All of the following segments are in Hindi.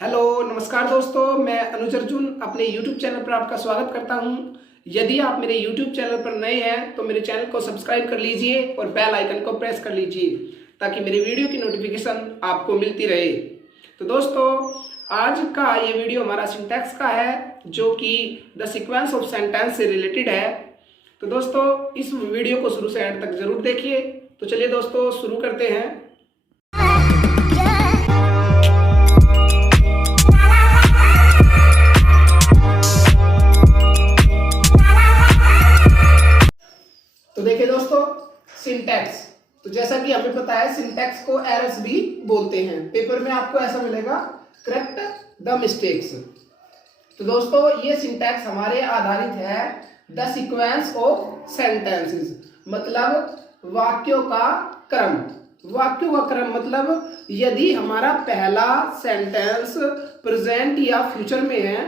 हेलो नमस्कार दोस्तों, मैं अनुज अर्जुन अपने YouTube चैनल पर आपका स्वागत करता हूं। यदि आप मेरे YouTube चैनल पर नए हैं तो मेरे चैनल को सब्सक्राइब कर लीजिए और बेल आइकन को प्रेस कर लीजिए ताकि मेरे वीडियो की नोटिफिकेशन आपको मिलती रहे। तो दोस्तों, आज का ये वीडियो हमारा सिंटैक्स का है, जो कि द सीक्वेंस ऑफ सेंटेंस से रिलेटेड है। तो दोस्तों, इस वीडियो को शुरू से एंड तक जरूर देखिए। तो चलिए दोस्तों, शुरू करते हैं। तो देखिए दोस्तों, सिंटैक्स, तो जैसा कि हमें पता है सिंटैक्स को एरर्स भी बोलते हैं। पेपर में आपको ऐसा मिलेगा, करेक्ट द मिस्टेक्स। तो दोस्तों, ये सिंटैक्स हमारे आधारित है द सीक्वेंस ऑफ सेंटेंसेस, मतलब वाक्यों का क्रम। वाक्यों का क्रम मतलब यदि हमारा पहला सेंटेंस प्रेजेंट या फ्यूचर में है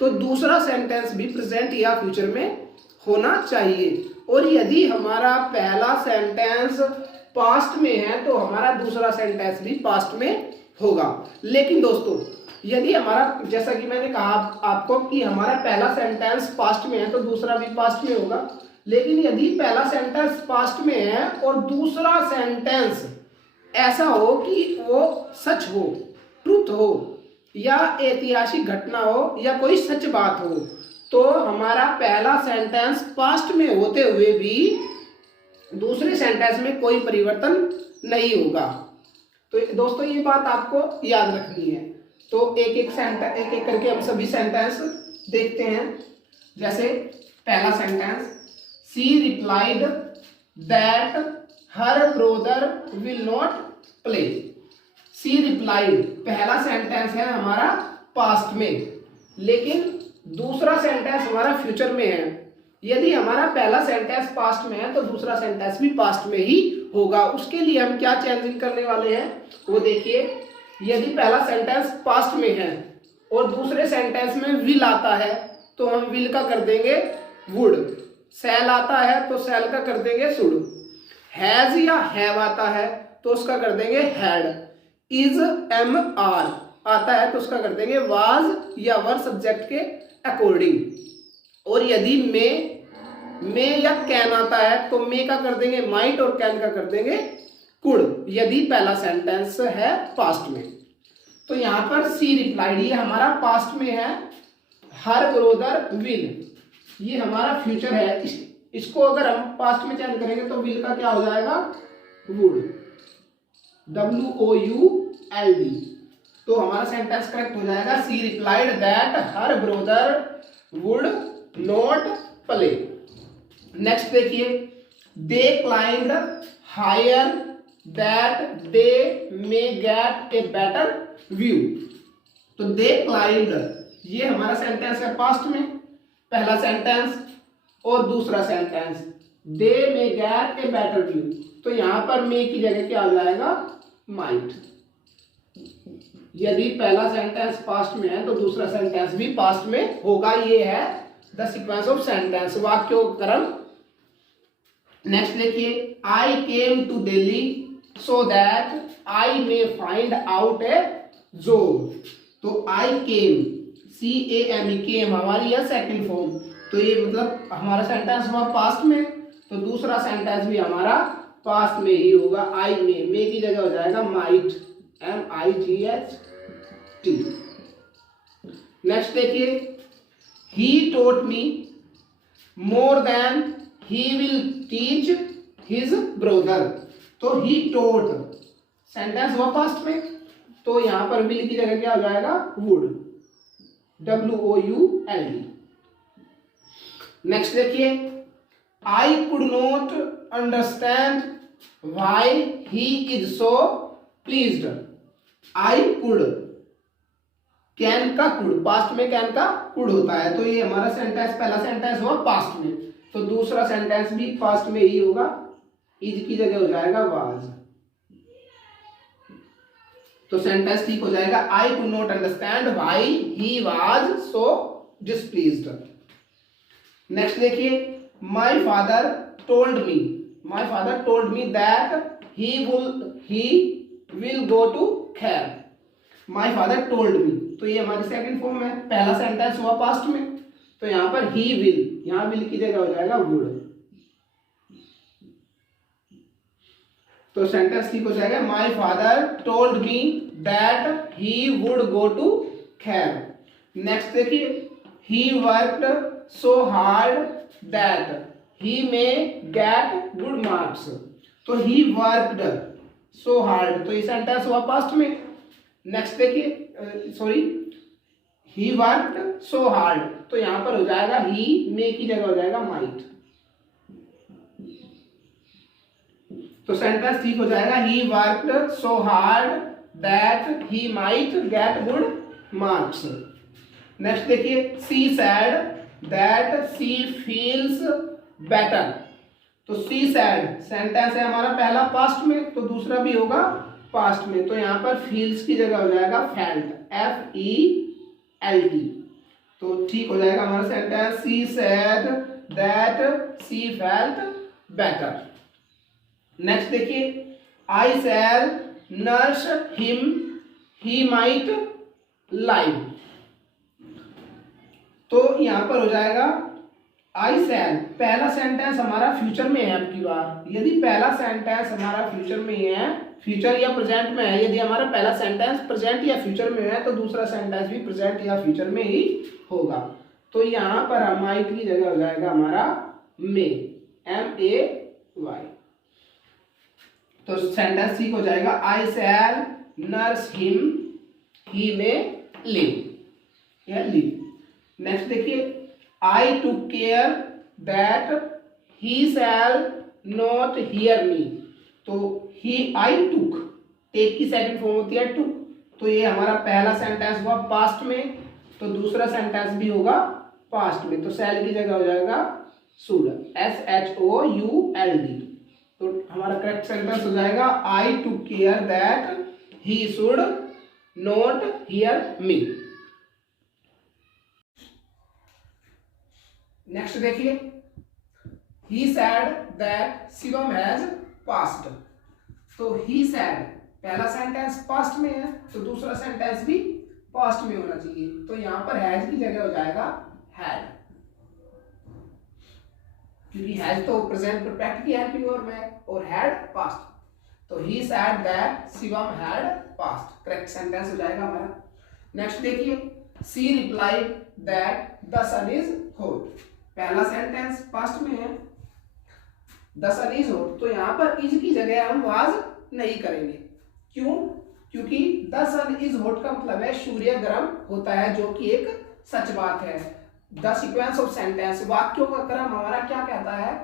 तो दूसरा सेंटेंस भी प्रेजेंट या फ्यूचर में होना चाहिए, और यदि हमारा पहला सेंटेंस पास्ट में है तो हमारा दूसरा सेंटेंस भी पास्ट में होगा। लेकिन दोस्तों, यदि हमारा, जैसा कि मैंने कहा आपको कि हमारा पहला सेंटेंस पास्ट में है तो दूसरा भी पास्ट में होगा, लेकिन यदि पहला सेंटेंस पास्ट में है और दूसरा सेंटेंस ऐसा हो कि वो सच हो, ट्रुथ हो, या ऐतिहासिक घटना हो, या कोई सच बात हो, तो हमारा पहला सेंटेंस पास्ट में होते हुए भी दूसरे सेंटेंस में कोई परिवर्तन नहीं होगा। तो दोस्तों, ये बात आपको याद रखनी है। तो एक एक करके हम सभी सेंटेंस देखते हैं। जैसे पहला sentence, she replied that her brother will not play. She replied पहला सेंटेंस है हमारा पास्ट में, लेकिन दूसरा सेंटेंस हमारा फ्यूचर में है। यदि हमारा पहला सेंटेंस पास्ट में है तो दूसरा सेंटेंस भी पास्ट में ही होगा। उसके लिए हम क्या चेंजिंग करने वाले हैं वो देखिए। यदि पहला सेंटेंस पास्ट में है और दूसरे सेंटेंस में विल आता है तो हम विल का कर देंगे वुड। सेल आता है तो सेल का कर देंगे शुड। हैज या हैव आता है तो उसका कर देंगे हैड। इज एम आर आता है तो उसका कर देंगे वाज या वर सब्जेक्ट के अकॉर्डिंग। और यदि मे या कैन आता है तो मे का कर देंगे माइट और कैन का कर देंगे कुड, यदि पहला सेंटेंस है पास्ट में। तो यहां पर सी रिप्लाइड, ये हमारा पास्ट में है। हर ब्रदर विल, ये हमारा फ्यूचर है। इसको अगर हम पास्ट में चेंज करेंगे तो विल का क्या हो जाएगा, वुड, WOULD। तो हमारा सेंटेंस करेक्ट हो जाएगा, she replied that her brother would not play. Next देखिए, they climbed higher that they may get a better view. तो दे क्लाइंब्ड, ये हमारा सेंटेंस है पास्ट में, पहला सेंटेंस, और दूसरा sentence they may get a better view. तो यहां पर मे की जगह क्या हो जाएगा, माइट। यदि पहला सेंटेंस पास्ट में है तो दूसरा सेंटेंस भी पास्ट में होगा। ये है द सीक्वेंस ऑफ सेंटेंस, वाक्यों का क्रम। नेक्स्ट देखिए, I came to Delhi so that I may find out a job. तो आई केम, CAME, केम हमारी है सेकंड फॉर्म। तो ये मतलब हमारा सेंटेंस हुआ पास्ट में, तो दूसरा सेंटेंस भी हमारा पास्ट में ही होगा। आई मे की जगह हो जाएगा माइट, MIGHT। नेक्स्ट देखिए, he taught me more than he will teach his brother. तो ही टॉट सेंटेंस हुआ पास्ट में, तो यहां पर विल की जगह क्या हो जाएगा, वुड, WOULD। नेक्स्ट देखिए, आई could not understand why he is so pleased. I could, can का कुड, पास्ट में कैन का कुड होता है। तो ये हमारा सेंटेंस, पहला सेंटेंस हुआ पास्ट में, तो दूसरा सेंटेंस भी पास्ट में ही होगा। इज की जगह हो जाएगा वाज। तो सेंटेंस ठीक हो जाएगा, I could not understand why he was so displeased. Next देखिए, my father told me that he will go to खैर। माय फादर टोल्ड मी, तो ये हमारी सेकंड फॉर्म है। पहला सेंटेंस हुआ पास्ट में, तो यहाँ पर ही विल, यहाँ विल की जगह हो जाएगा वुड। तो सेंटेंस ठीक हो जाएगा, my father told me that he would go to खैर। नेक्स्ट देखिए, he worked so hard that he may get good marks. तो ही वर्कड सो हार्ड, तो ये सेंटेंस हुआ पास्ट में। नेक्स्ट देखिए, सॉरी, ही वर्कड सो हार्ड, तो यहां पर हो जाएगा ही मे की जगह हो जाएगा माइट। तो सेंटेंस ठीक हो जाएगा, he worked so hard that he might get good marks. Next देखिए, she said that she feels better. तो सी सैड सेंटेंस है हमारा पहला पास्ट में, तो दूसरा भी होगा पास्ट में, तो यहां पर फील्स की जगह हो जाएगा फेल्ट, FELT। तो ठीक हो जाएगा हमारा sentence, she said that she felt better. Next देखिए, I shall nurse him he might live. तो यहां पर हो जाएगा आई शैल, पहला सेंटेंस हमारा फ्यूचर में है। अब की बार यदि पहला सेंटेंस हमारा फ्यूचर में है, फ्यूचर या प्रेजेंट में है, यदि हमारा पहला सेंटेंस प्रेजेंट या फ्यूचर में है तो दूसरा सेंटेंस भी प्रेजेंट या फ्यूचर में ही होगा। तो यहां पर माइट की जगह हो जाएगा हमारा मे, MAY। तो सेंटेंस ठीक हो जाएगा, I shall nurse him he may live, या लिव। नेक्स्ट देखिए, I took care that he shall not hear me. तो ही, आई टुक, टेक की सेकंड फॉर्म होती है टुक, तो ये हमारा पहला सेंटेंस हुआ पास्ट में, तो दूसरा सेंटेंस भी होगा पास्ट में, तो शैल की जगह हो जाएगा शुड, SHOULD। तो हमारा करेक्ट सेंटेंस हो जाएगा, I took care that he should not hear me. Next देखिए, he said that Shivam has passed. तो he said पहला सेंटेंस पास्ट में है, तो दूसरा सेंटेंस भी पास्ट में होना चाहिए, तो यहां पर हैज की जगह हो जाएगा हैड, क्योंकि हैज तो प्रेजेंट परफेक्ट की है प्योर में, और हैड पास्ट। तो he said that Shivam had passed, correct sentence हो जाएगा हमारा। नेक्स्ट देखिए, she replied that the sun is hot। पहला सेंटेंस पास्ट में है, द सन इज हॉट, तो यहां पर इज की जगह हम वाज नहीं करेंगे। क्यों? क्योंकि द सन इज हॉट का मतलब है सूर्य गर्म होता है, जो कि एक सच बात है। द सीक्वेंस ऑफ सेंटेंस, वाक्यों का क्रम हमारा क्या कहता है,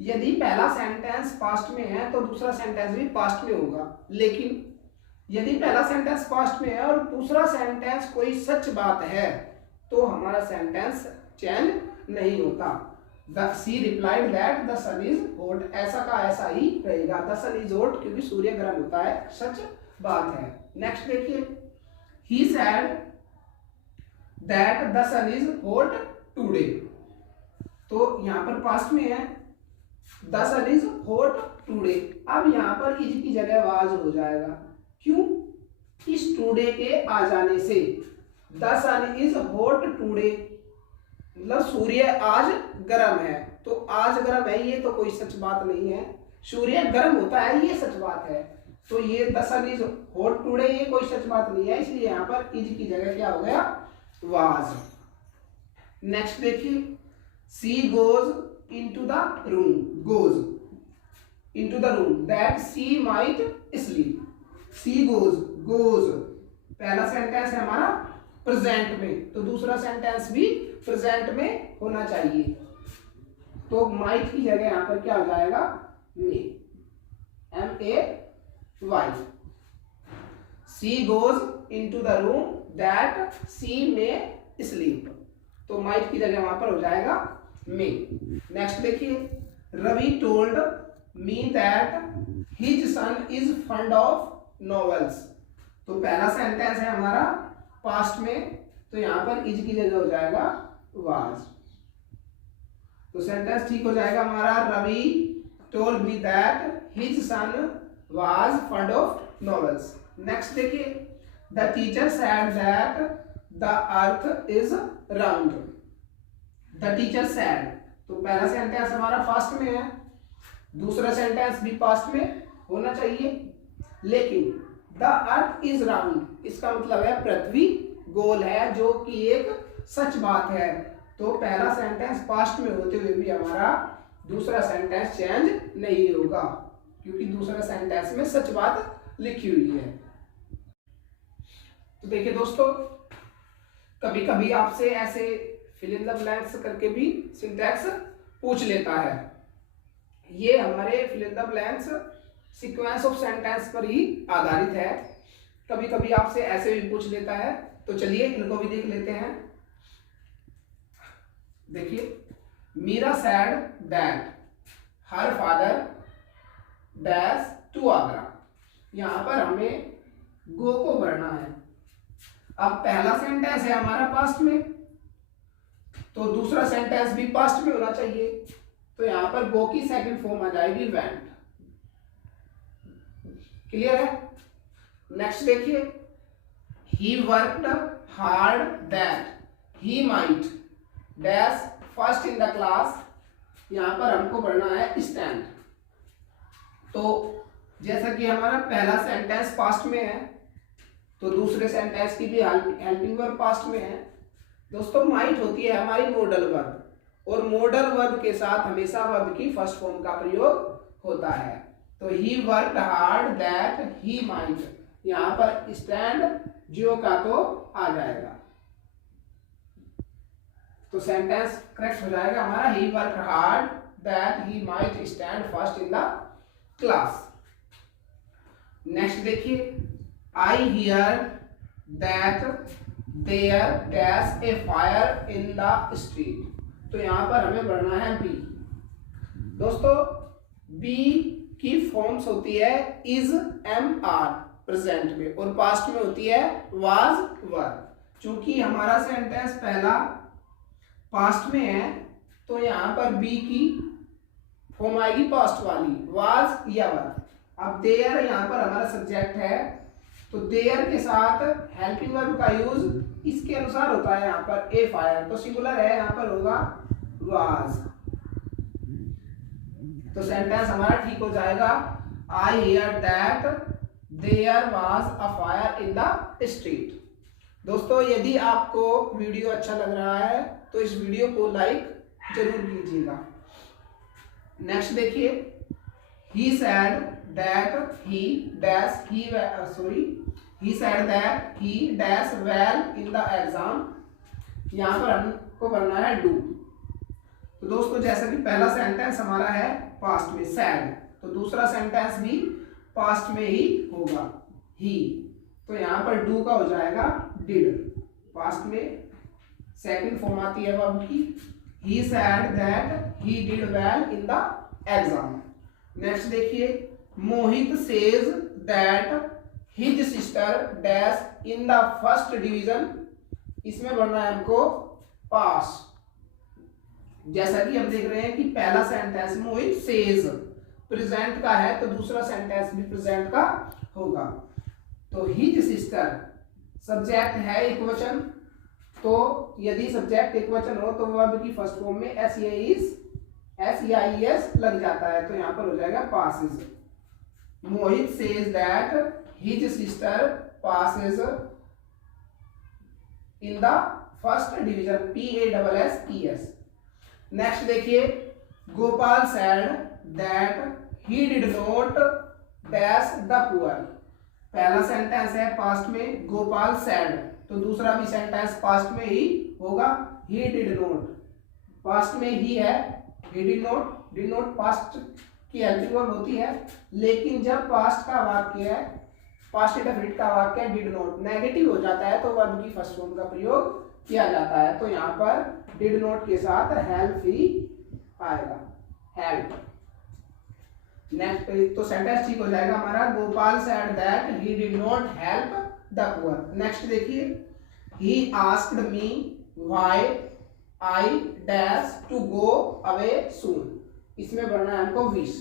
यदि पहला सेंटेंस पास्ट में है तो दूसरा सेंटेंस भी पास्ट में होगा, लेकिन यदि पहला सेंटेंस पास्ट में है और दूसरा सेंटेंस कोई सच बात है तो हमारा सेंटेंस चेंज नहीं होता। She replied that the sun is hot, ऐसा का ऐसा ही रहेगा, द सन इज हॉट क्योंकि सूर्य गर्म होता है, सच बात है। नेक्स्ट देखिए, he said that the sun is hot today. तो यहां पर पास्ट में है, the sun is hot today, अब यहां पर इज की जगह वाज हो जाएगा। क्यों? इस टुडे के आ जाने से, the sun is hot today मतलब सूर्य आज गर्म है, तो आज गर्म है ये तो कोई सच बात नहीं है, सूर्य गर्म होता है ये सच बात है, तो ये the sun is hot today ये कोई सच बात नहीं है, इसलिए यहां पर इज की जगह क्या हो गया, वाज। नेक्स्ट देखिए, she goes into the room, goes into the room that she might sleep. She goes, goes पहला सेंटेंस है हमारा प्रेजेंट में, तो दूसरा सेंटेंस भी प्रेजेंट में होना चाहिए, तो माइट की जगह यहां पर क्या हो जाएगा, may, MAY। She goes into the room that she may sleep, तो माइट की जगह वहां पर हो जाएगा मे। नेक्स्ट देखिए, Ravi told me that his son is fond of novels. तो पहला सेंटेंस है हमारा पास्ट में, तो यहां पर इज की जगह हो जाएगा वाज, तो सेंटेंस ठीक हो जाएगा हमारा, Ravi told me that his son was fond of novels. Next देखिए, the teacher said that the earth is round. The teacher said, तो पहला सेंटेंस हमारा पास्ट में है, दूसरा सेंटेंस भी पास्ट में होना चाहिए, लेकिन द अर्थ इज राउंड इसका मतलब है पृथ्वी गोल है, जो कि एक सच बात है। तो पहला सेंटेंस पास्ट में होते हुए भी हमारा दूसरा सेंटेंस चेंज नहीं होगा, क्योंकि दूसरा सेंटेंस में सच बात लिखी हुई है। तो देखिए दोस्तों, कभी कभी आपसे ऐसे फिल इन द ब्लैंक्स करके भी सिंटैक्स पूछ लेता है। ये हमारे fill in the blanks sequence of sentence पर ही आधारित है। कभी कभी आपसे ऐसे भी पूछ लेता है, तो चलिए इनको भी देख लेते हैं। देखिए, Meera said that her father dash to Agra. यहां पर हमें गो को भरना है। अब पहला सेंटेंस है हमारा पास्ट में, तो दूसरा सेंटेंस भी पास्ट में होना चाहिए। तो यहां पर गो की सेकंड फॉर्म आ जाएगी वेंट। क्लियर है? नेक्स्ट देखिए, he worked hard that he might dash first in the class. यहां पर हमको भरना है स्टैंड। तो जैसा कि हमारा पहला सेंटेंस पास्ट में है, तो दूसरे सेंटेंस की भी हेल्पिंग वर्ब पास्ट में है। दोस्तों, माइट होती है हमारी मॉडल वर्ब, और मॉडल वर्ब के साथ हमेशा वर्ब की फर्स्ट फॉर्म का प्रयोग होता है। तो he worked hard that he might, यहां पर स्टैंड जियो का तो आ जाएगा, तो सेंटेंस करेक्ट हो जाएगा हमारा he worked hard that he might stand first in the class. Next देखिए, I hear that there dash a fire in the street. तो यहां पर हमें भरना है बी। दोस्तों, बी की फॉर्म्स होती है इज, एम, आर प्रेजेंट में, और पास्ट में होती है वाज, वर। चूंकि हमारा सेंटेंस पहला पास्ट में है, तो यहां पर बी की फॉर्म आएगी पास्ट वाली, वाज या वर। अब देयर यहां पर हमारा सब्जेक्ट है, तो देयर के साथ हेल्पिंग वर्ब का यूज इसके अनुसार होता है। यहाँ पर ए फायर तो सिंगुलर है, यहाँ पर होगा वाज। तो सेंटेंस हमारा ठीक हो जाएगा, I hear that there was a fire in the street. दोस्तों, यदि आपको वीडियो अच्छा लग रहा है तो इस वीडियो को लाइक जरूर कीजिएगा। नेक्स्ट देखिए, he said that he dash he said that he dash well in the exam। यहाँ पर हमको बनना है do। तो दोस्तों, जैसा कि पहला सेंटेंस हमारा है पास्ट में said, तो दूसरा सेंटेंस भी पास्ट में ही होगा he। तो यहाँ पर do का हो जाएगा did। पास्ट में सेकंड फॉर्म आती है वर्ब की, he said that he did well in the exam। Next देखिए, Mohit says that his sister dash in the first division. इसमें बनना है हमको पास। जैसा कि हम देख रहे हैं कि पहला सेंटेंस मोहित सेज प्रेजेंट का है, तो दूसरा सेंटेंस भी प्रेजेंट का होगा। तो हिज सिस्टर सब्जेक्ट है एक वचन, तो यदि सब्जेक्ट एक वचन हो तो वर्ब की फर्स्ट फॉर्म में SEIS लग जाता है, तो यहाँ पर हो जाएगा passes। Mohit says that his sister passes in the first division, PASSES। Next देखिए, Gopal said that he did not dash the poor. पहला सेंटेंस है पास्ट में गोपाल सैड, तो दूसरा भी सेंटेंस पास्ट में ही होगा, ही डिड नॉट। पास्ट में ही है, he did not पास्ट की हेल्पिंग वर्ब होती है, लेकिन जब पास्ट का वाक्य है, पास्ट इंडेफिनिट का वाक्य डिड नॉट नेगेटिव हो जाता है, तो वर्ब की फर्स्ट फॉर्म का प्रयोग किया जाता है। तो यहाँ पर डिड नॉट के साथ हेल्प ही आएगा, हेल्प। नेक्स्ट, तो सेंटेंस ठीक हो जाएगा हमारा, Gopal said that he did not help the poor. Next देखिए, he asked me why I dash to go away soon। इसमें बढ़ना है हमको विश।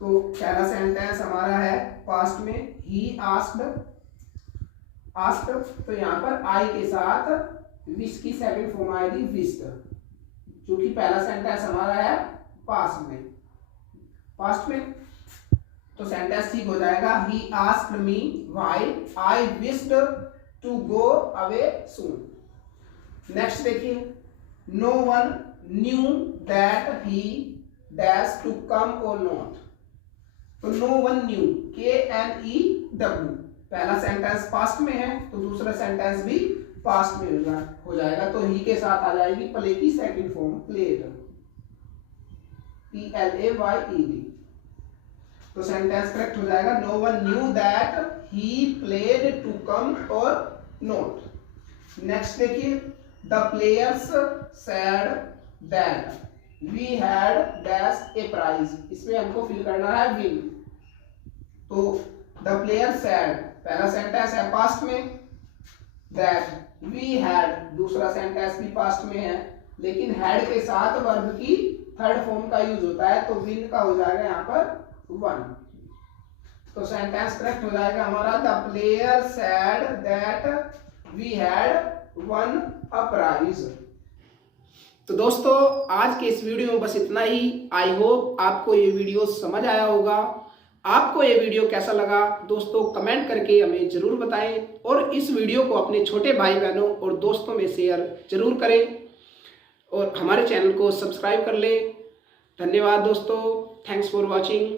तो पहला सेंटेंस हमारा है पास्ट में, he asked आस्क्ड, तो यहाँ पर आई के साथ विश की सेकंड फॉर्म आएगी विश्ड, क्योंकि पहला सेंटेंस हमारा है पास्ट में, तो सेंटेंस ठीक हो जाएगा। He asked me why I wished to go away soon. Next देखिए, no one knew that he dash to come और नॉट, तो नो वन न्यू, KNEW, पहला सेंटेंस पास्ट में है तो दूसरा सेंटेंस भी पास्ट में हो जाएगा, तो ही के साथ आ जाएगी प्ले की सेकंड फॉर्म प्लेड, PLAYED, तो सेंटेंस करेक्ट हो जाएगा। No one knew that he played to come और नॉट। नेक्स्ट देखिए, the players said that we had dash a prize, इसमें हमको फिल करना है विन, तो द प्लेयर सेड पहला सेंटेंस है पास्ट में, दैट वी हैड दूसरा सेंटेंस भी पास्ट में है, लेकिन हैड के साथ वर्ब की थर्ड फॉर्म का यूज होता है, तो विन का हो जाएगा यहाँ पर वन, तो सेंटेंस करेक्ट हो जाएगा हमारा, the player said that we had won a prize. तो दोस्तों आज के इस वीडियो में बस इतना ही। आई होप आपको ये वीडियो समझ आया होगा। आपको ये वीडियो कैसा लगा दोस्तों कमेंट करके हमें जरूर बताएं, और इस वीडियो को अपने छोटे भाई बहनों और दोस्तों में शेयर जरूर करें, और हमारे चैनल को सब्सक्राइब कर लें। धन्यवाद दोस्तों, थैंक्स फॉर वॉचिंग।